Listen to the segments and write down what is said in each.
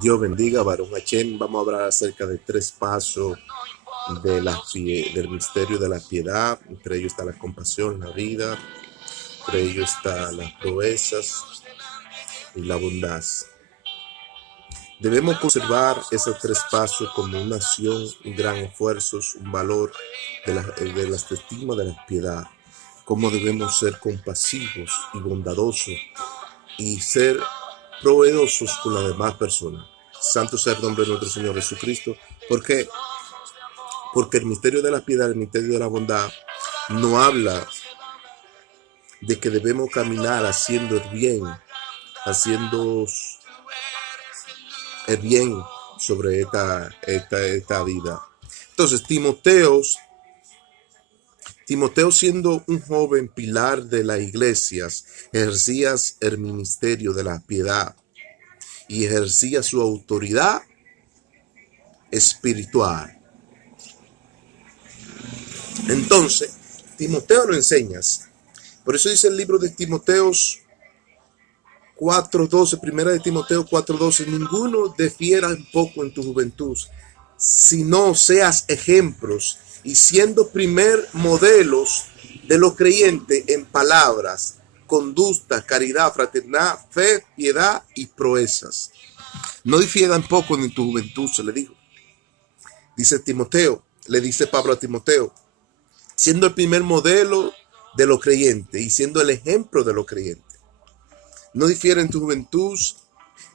Dios bendiga, Barón Hachem. Vamos a hablar acerca de tres pasos del misterio de la piedad. Entre ellos está la compasión, la vida. Entre ellos está las proezas y la bondad. Debemos conservar esos tres pasos como una acción, un gran esfuerzo, un valor de la estima de la piedad. Cómo debemos ser compasivos y bondadosos y ser proveedosos con las demás personas. Santo sea el nombre de nuestro Señor Jesucristo. ¿Por qué? Porque el misterio de la piedad, el misterio de la bondad, no habla de que debemos caminar haciendo haciendo el bien sobre esta vida. Entonces, Timoteo siendo un joven pilar de las iglesias, ejercía el ministerio de la piedad y ejercía su autoridad espiritual. Entonces, Timoteo lo enseñas. Por eso dice el libro de Timoteo 4:12, primera de Timoteo 4:12, ninguno defiera un poco en tu juventud, sino seas ejemplos y siendo primer modelos de los creyentes en palabras, conducta, caridad, fraternidad, fe, piedad y proezas. No difieran poco en tu juventud, se le dijo. Dice Timoteo, le dice Pablo a Timoteo, siendo el primer modelo de los creyentes y siendo el ejemplo de los creyentes. No difiere en tu juventud,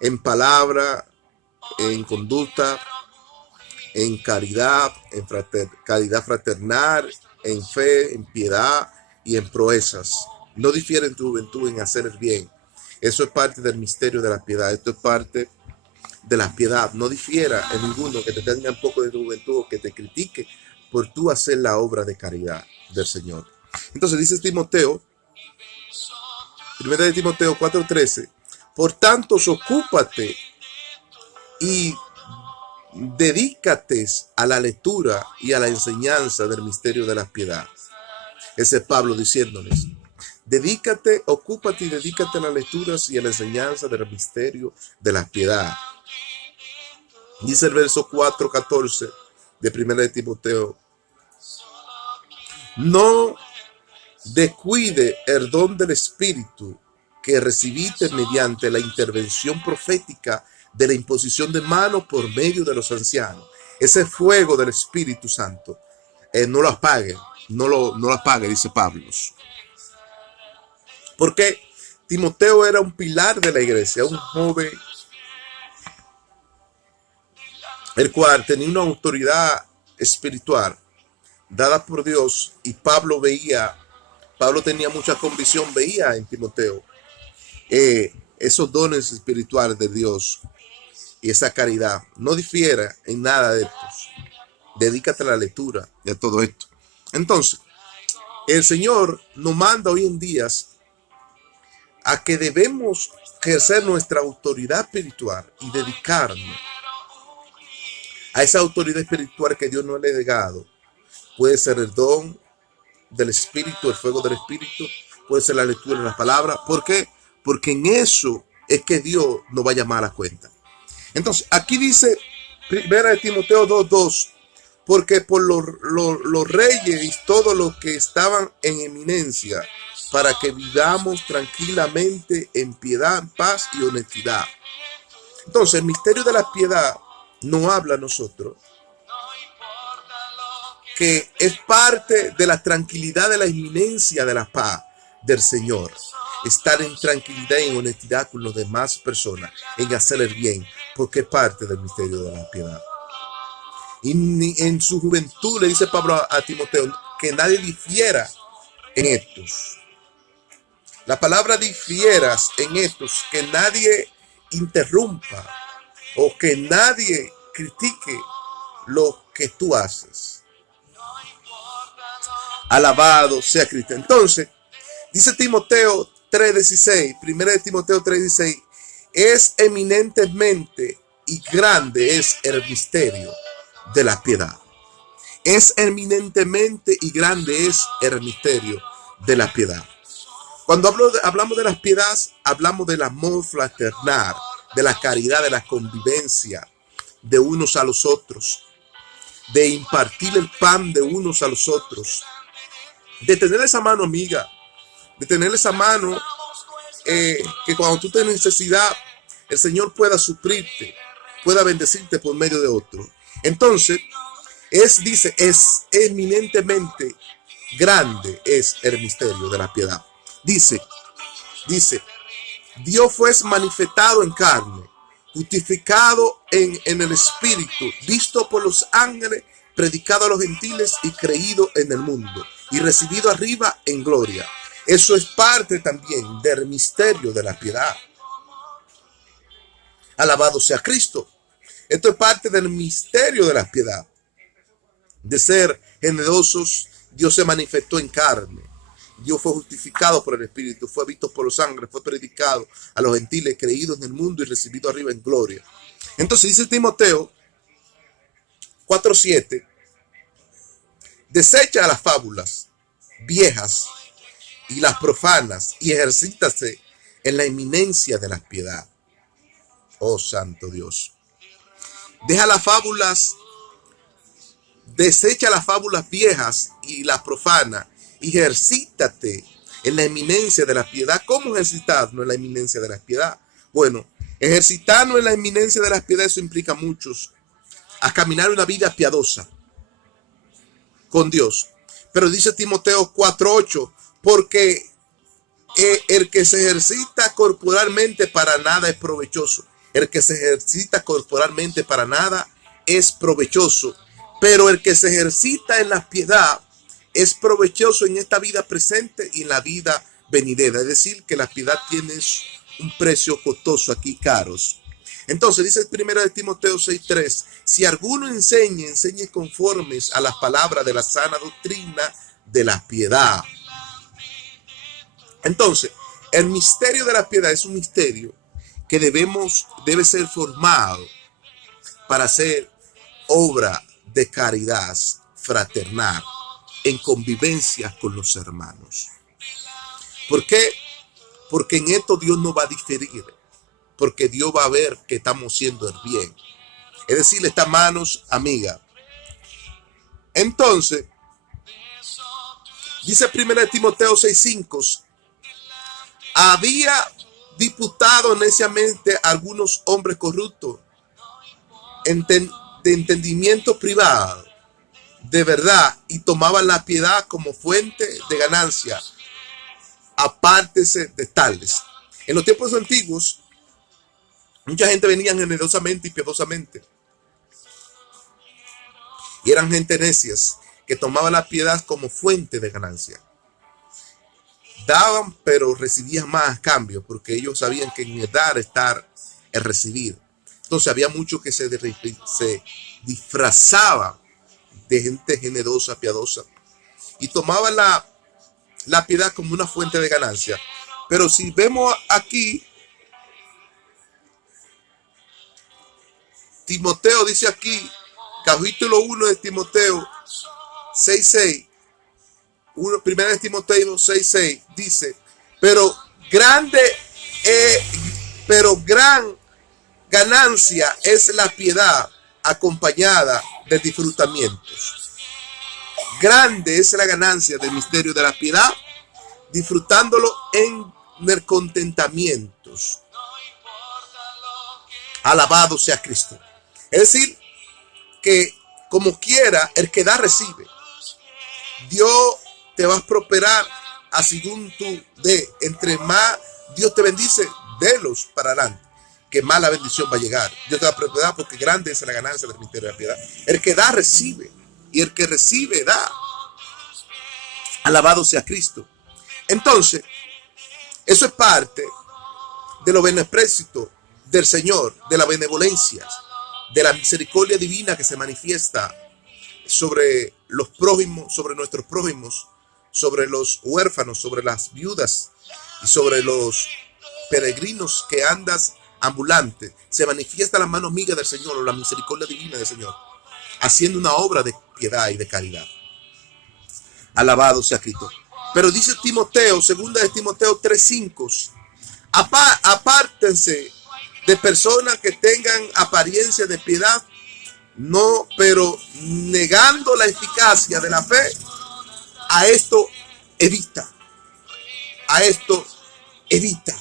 en palabra, en conducta, en caridad, caridad fraternal, en fe, en piedad y en proezas. No difiere en tu juventud en hacer el bien. Eso es parte del misterio de la piedad. Esto es parte de la piedad. No difiera en ninguno que te tenga un poco de tu juventud o que te critique por tú hacer la obra de caridad del Señor. Entonces dice Timoteo, primera de Timoteo 4:13, por tanto, ocúpate y dedícate a la lectura y a la enseñanza del misterio de la piedad. Ese es Pablo diciéndoles, dedícate, ocúpate y dedícate a las lecturas y a la enseñanza del misterio de la piedad. Dice el verso 4:14 de primera de Timoteo, no descuide el don del Espíritu que recibiste mediante la intervención profética de la imposición de manos por medio de los ancianos. Ese fuego del Espíritu Santo, no lo apague, no lo apague, dice Pablo. Porque Timoteo era un pilar de la iglesia, un joven, el cual tenía una autoridad espiritual dada por Dios, y Pablo tenía mucha convicción, veía en Timoteo esos dones espirituales de Dios y esa caridad. No difiera en nada de estos. Dedícate a la lectura y a todo esto. Entonces, el Señor nos manda hoy en día a que debemos ejercer nuestra autoridad espiritual y dedicarnos a esa autoridad espiritual que Dios nos ha legado. Puede ser el don del Espíritu, el fuego del Espíritu, puede ser la lectura de las palabras. ¿Por qué? Porque en eso es que Dios nos va a llamar a la cuenta. Entonces, aquí dice, primera de Timoteo 2:2, porque por los reyes y todos los que estaban en eminencia, para que vivamos tranquilamente en piedad, en paz y honestidad. Entonces, el misterio de la piedad nos habla a nosotros que es parte de la tranquilidad, de la inminencia de la paz del Señor. Estar en tranquilidad y en honestidad con las demás personas, en hacer el bien, porque es parte del misterio de la piedad. Y en su juventud le dice Pablo a Timoteo que nadie difiera en estos. La palabra difieras en estos, que nadie interrumpa o que nadie critique lo que tú haces. Alabado sea Cristo. Entonces, dice Timoteo 3:16, primera de Timoteo 3:16, es eminentemente y grande es el misterio de la piedad. Es eminentemente y grande es el misterio de la piedad. Cuando hablamos de las piedades, hablamos del amor fraternal, de la caridad, de la convivencia de unos a los otros, de impartir el pan de unos a los otros, de tener esa mano amiga, de tener esa mano que cuando tú tienes necesidad, el Señor pueda suplirte, pueda bendecirte por medio de otro. Entonces, dice, es eminentemente grande es el misterio de la piedad. Dice, Dios fue manifestado en carne, justificado en el Espíritu, visto por los ángeles, predicado a los gentiles y creído en el mundo, y recibido arriba en gloria. Eso es parte también del misterio de la piedad. Alabado sea Cristo. Esto es parte del misterio de la piedad. De ser generosos, Dios se manifestó en carne. Dios fue justificado por el Espíritu, fue visto por los ángeles, fue predicado a los gentiles, creídos en el mundo y recibido arriba en gloria. Entonces dice Timoteo 4:7, desecha las fábulas viejas y las profanas y ejercítase en la eminencia de la piedad. Oh Santo Dios. Deja las fábulas, desecha las fábulas viejas y las profanas y ejercítate en la eminencia de la piedad. ¿Cómo ejercitarnos en la eminencia de la piedad? Bueno, ejercitarnos en la eminencia de la piedad, eso implica muchos a caminar una vida piadosa con Dios. Pero dice Timoteo 4:8, porque el que se ejercita corporalmente para nada es provechoso. El que se ejercita corporalmente para nada es provechoso. Pero el que se ejercita en la piedad es provechoso en esta vida presente y en la vida venidera. Es decir, que la piedad tiene un precio costoso aquí, caros. Entonces dice 1 Timoteo 6:3, si alguno enseñe conformes a las palabras de la sana doctrina de la piedad. Entonces, el misterio de la piedad es un misterio que debe ser formado para hacer obra de caridad fraternal en convivencia con los hermanos. ¿Por qué? Porque en esto Dios no va a diferir, porque Dios va a ver que estamos haciendo el bien. Es decir, estas manos amigas. Entonces, dice 1 Timoteo 6:5, había disputado neciamente algunos hombres corruptos de entendimiento privado, de verdad, y tomaban la piedad como fuente de ganancia. Apártese de tales. En los tiempos antiguos, mucha gente venía generosamente y piadosamente. Y eran gente necias que tomaban la piedad como fuente de ganancia. Daban, pero recibían más a cambio, porque ellos sabían que en el dar está el recibir. Entonces había muchos que se disfrazaban de gente generosa, piadosa, y tomaban la piedad como una fuente de ganancia. Pero si vemos aquí, Timoteo dice aquí, capítulo 1 de Timoteo 6:6, 1 de Timoteo 6:6 dice, pero gran ganancia es la piedad acompañada de disfrutamientos. Grande es la ganancia del misterio de la piedad, disfrutándolo en el contentamiento. Alabado sea Cristo. Es decir, que como quiera, el que da recibe. Dios te va a prosperar a según tú de. Entre más Dios te bendice, délos para adelante, que más la bendición va a llegar. Dios te va a prosperar porque grande es la ganancia del misterio de la piedad. El que da recibe, y el que recibe da. Alabado sea Cristo. Entonces, eso es parte de los beneficios del Señor, de la benevolencia, de la misericordia divina que se manifiesta sobre los prójimos, sobre nuestros prójimos, sobre los huérfanos, sobre las viudas y sobre los peregrinos que andas ambulantes. Se manifiesta la mano amiga del Señor, o la misericordia divina del Señor, haciendo una obra de piedad y de caridad. Alabado sea Cristo. Pero dice Timoteo, segunda de Timoteo 3:5, apártense de personas que tengan apariencia de piedad, no, pero negando la eficacia de la fe. A esto evita, a esto evita,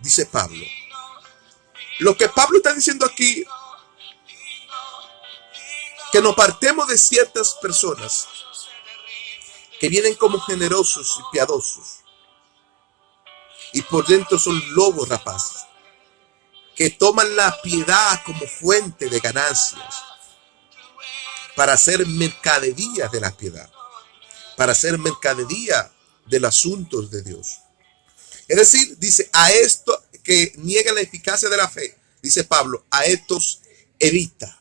dice Pablo. Lo que Pablo está diciendo aquí, que nos partemos de ciertas personas que vienen como generosos y piadosos y por dentro son lobos rapaces, que toman la piedad como fuente de ganancias para hacer mercadería de la piedad, para hacer mercadería de los asuntos de Dios. Es decir, dice, a esto que niegan la eficacia de la fe, dice Pablo, a estos evita.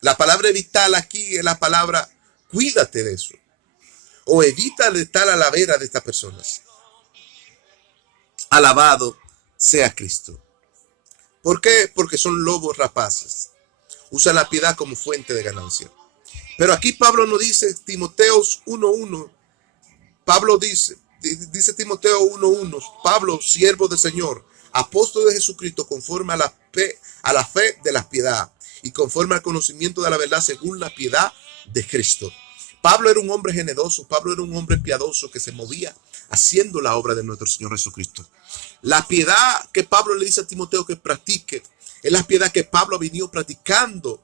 La palabra evitar aquí es la palabra cuídate de eso, o evita de estar a la vera de estas personas. Alabado sea Cristo. ¿Por qué? Porque son lobos rapaces. Usan la piedad como fuente de ganancia. Pero aquí Pablo nos dice, Timoteos 1:1, Pablo dice Timoteo 1:1, Pablo, siervo del Señor, apóstol de Jesucristo, conforme a la fe de la piedad y conforme al conocimiento de la verdad según la piedad de Cristo. Pablo era un hombre generoso, Pablo era un hombre piadoso que se movía haciendo la obra de nuestro Señor Jesucristo. La piedad que Pablo le dice a Timoteo que practique es la piedad que Pablo ha venido practicando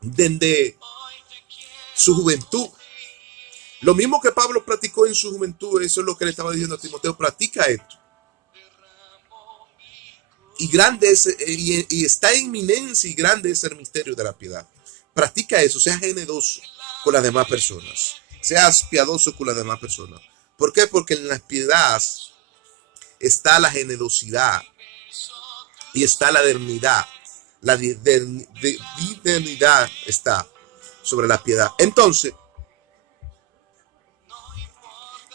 desde su juventud. Lo mismo que Pablo practicó en su juventud, eso es lo que le estaba diciendo a Timoteo, practica esto. Y grande es, y está en inminencia y grande es el misterio de la piedad. Practica eso, sea generoso con las demás personas. Seas piadoso con las demás personas. ¿Por qué? Porque en la piedad está la generosidad y está la dignidad. La dignidad está sobre la piedad. Entonces,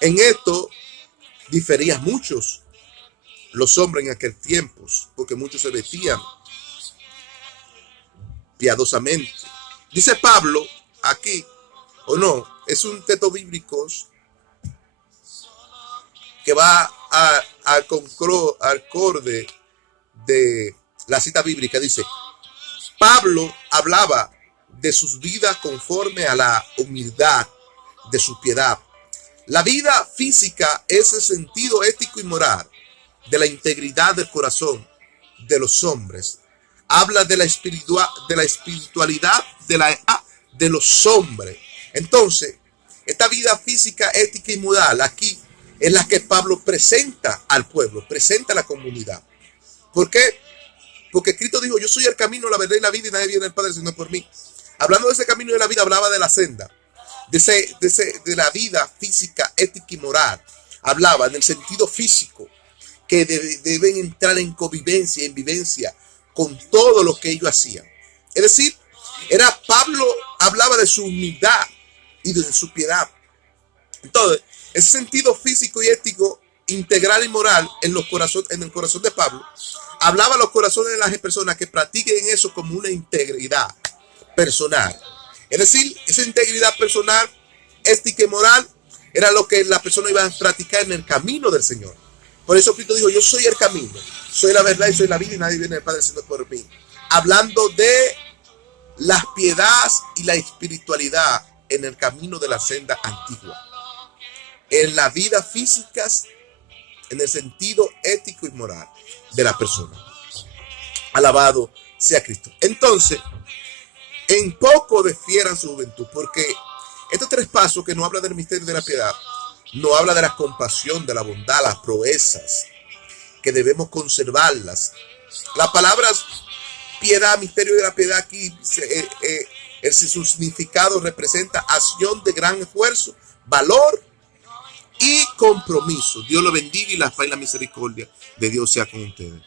en esto diferían muchos los hombres en aquel tiempo, porque muchos se vestían piadosamente. Dice Pablo aquí, o no, es un texto bíblico que va al acorde de la cita bíblica. Dice, Pablo hablaba de sus vidas conforme a la humildad de su piedad. La vida física es el sentido ético y moral de la integridad del corazón de los hombres. Habla de la espiritualidad de los hombres. Entonces, esta vida física, ética y moral aquí es la que Pablo presenta al pueblo, presenta a la comunidad. ¿Por qué? Porque Cristo dijo, yo soy el camino, la verdad y la vida y nadie viene al Padre sino por mí. Hablando de ese camino de la vida, hablaba de la senda, de la vida física, ética y moral. Hablaba en el sentido físico, que deben entrar en convivencia, en vivencia con todo lo que ellos hacían. Es decir, Pablo hablaba de su humildad y de su piedad. Entonces, ese sentido físico y ético, integral y moral en el corazón de Pablo, hablaba a los corazones de las personas que practiquen eso como una integridad personal. Es decir, esa integridad personal, ética y moral, era lo que la persona iba a practicar en el camino del Señor. Por eso Cristo dijo, yo soy el camino, soy la verdad y soy la vida y nadie viene al Padre sino por mí. Hablando de las piedades y la espiritualidad en el camino de la senda antigua. En la vida física, en el sentido ético y moral de la persona. Alabado sea Cristo. Entonces, en poco difieran su juventud, porque estos tres pasos que nos habla del misterio de la piedad, no habla de la compasión, de la bondad, las proezas, que debemos conservarlas. Las palabras piedad, misterio de la piedad aquí, su significado representa acción de gran esfuerzo, valor y compromiso. Dios lo bendiga y la paz y la misericordia de Dios sea con ustedes.